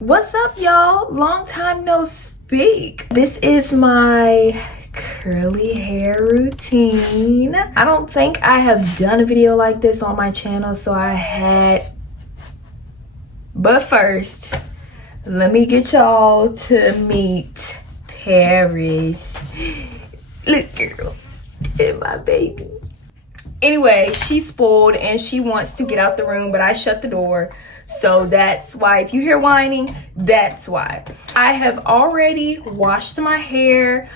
What's up, y'all? Long time no speak. This is my curly hair routine. I don't think I have done a video like this on my channel, so I had, but first let me get y'all to meet Paris. Look, girl, and my baby. Anyway, she's spoiled and she wants to get out the room, but I shut the door. So that's why, if you hear whining, that's why. I have already washed my hair.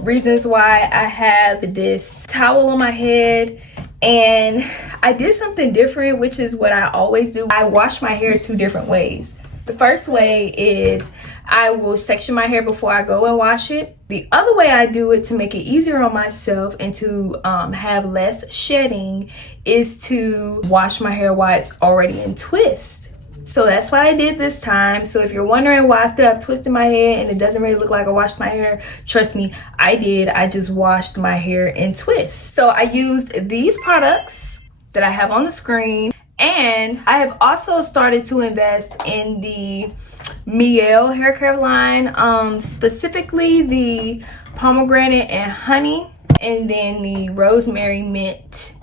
Reasons why: I have this towel on my head, and I did something different, which is what I always do. I wash my hair two different ways. The first way is I will section my hair before I go and wash it. The other way I do it to make it easier on myself and to have less shedding is to wash my hair while it's already in twist. So that's what I did this time. So if you're wondering why I still have twist in my hair and it doesn't really look like I washed my hair, trust me, I did. I just washed my hair in twist. So I used these products that I have on the screen, and I have also started to invest in the Miel hair care line, specifically the pomegranate and honey, and then the rosemary mint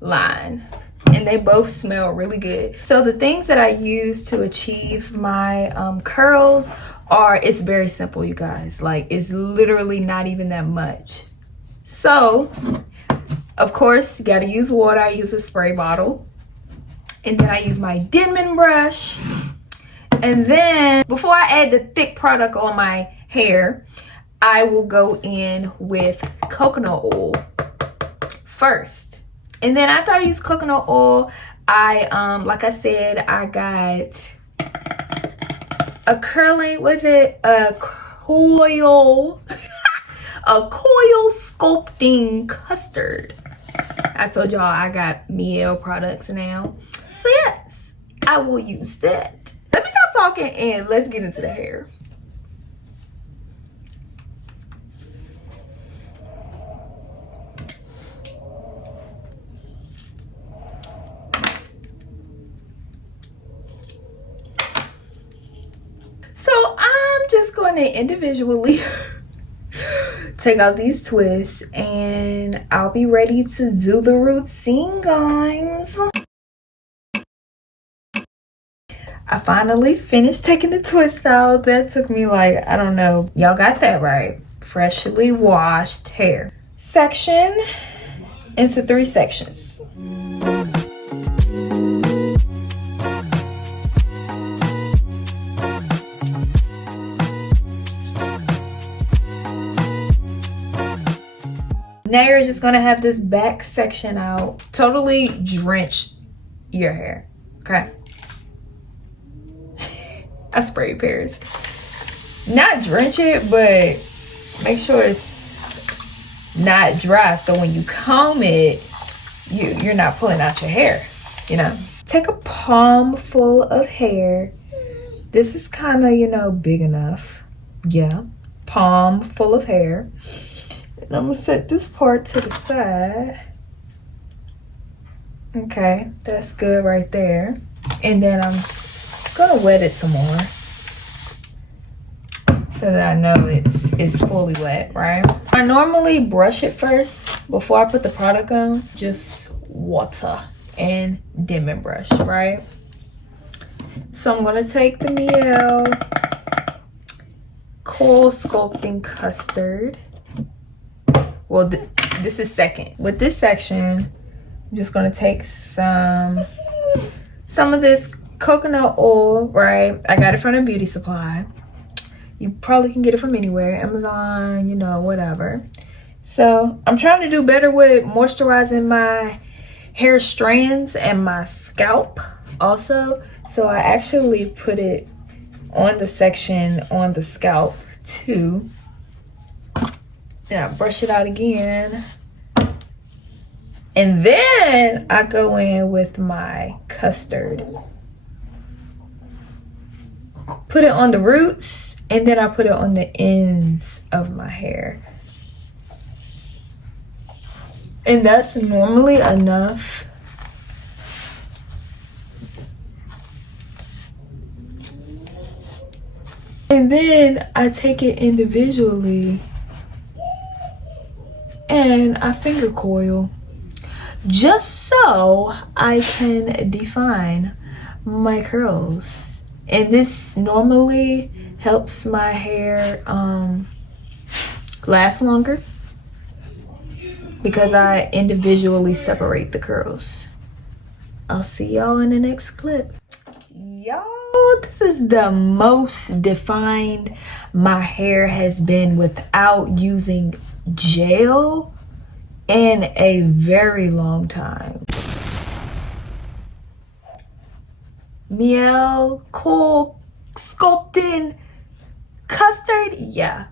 line, and they both smell really good. So the things that I use to achieve my curls are, it's very simple, you guys. Like, it's literally not even that much. So of course you got to use water. I use a spray bottle, and then I use my Denman brush. And then before I add the thick product on my hair, I will go in with coconut oil first. And then after I use coconut oil, I like I said, I got a curling, a coil a coil sculpting custard. I told y'all I got Miel products now. So yes, I will use that. Let me stop talking and let's get into the hair. So I'm just going to individually take out these twists, and I'll be ready to do the routine, guys. I finally finished taking the twist out. That took me like, I don't know. Y'all got that right. Freshly washed hair. Section into 3 sections. Now you're just gonna have this back section out. Totally drench your hair, okay? I sprayed Paris. Not drench it, but make sure it's not dry, so when you comb it, you're not pulling out your hair, you know? Take a palm full of hair. This is kind of, you know, big enough. Yeah, palm full of hair. And I'm gonna set this part to the side. Okay, that's good right there. And then I'm gonna wet it some more so that I know it's fully wet, right? I normally brush it first before I put the product on. Just water and Denman brush, right? So I'm gonna take the Miel Coil Sculpting Custard. Well, this is second. With this section, I'm just gonna take some of this coconut oil, right? I got it from a beauty supply. You probably can get it from anywhere, Amazon, you know, whatever. So I'm trying to do better with moisturizing my hair strands and my scalp also. So I actually put it on the section on the scalp too. Then I brush it out again. And then I go in with my custard. Put it on the roots And then I put it on the ends of my hair. And that's normally enough. And then I take it individually and I finger coil just so I can define my curls. And this normally helps my hair last longer because I individually separate the curls. I'll see y'all in the next clip. Y'all, this is the most defined my hair has been without using gel in a very long time. Miel, Cool, Sculpting, Custard, yeah.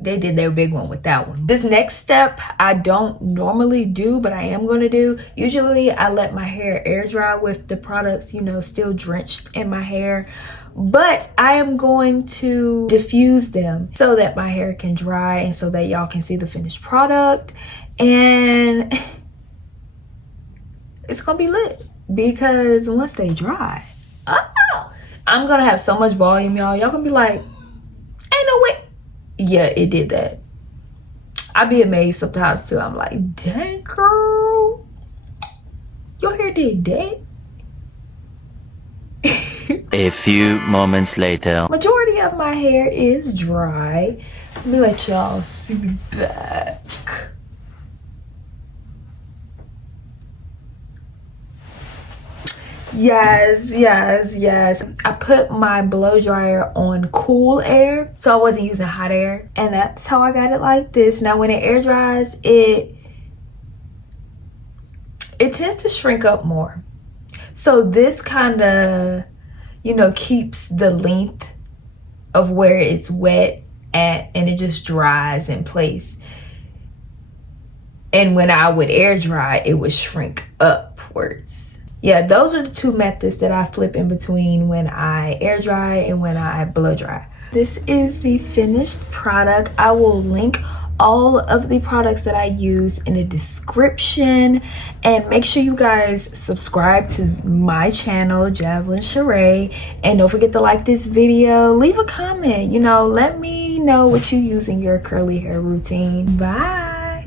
They did their big one with that one. This next step I don't normally do, but I am going to do. Usually I let my hair air dry with the products, you know, still drenched in my hair. But I am going to diffuse them so that my hair can dry and so that y'all can see the finished product. And it's going to be lit because once they dry, I'm going to have so much volume, y'all. Y'all going to be like, ain't no way. Yeah, it did that. I'd be amazed sometimes too. I'm like, dang girl, your hair did that. A few moments later. Majority of my hair is dry. Let me let y'all see the back. Yes, yes, yes. I put my blow dryer on cool air, so I wasn't using hot air, and that's how I got it like this. Now when it air dries, it tends to shrink up more. So this kind of, you know, keeps the length of where it's wet at, and it just dries in place. And when I would air dry, it would shrink upwards. Yeah, those are the two methods that I flip in between when I air dry and when I blow dry. This is the finished product. I will link all of the products that I use in the description, and make sure you guys subscribe to my channel, Jaslyn Sheree, and don't forget to like this video, leave a comment, you know, let me know what you use in your curly hair routine. Bye.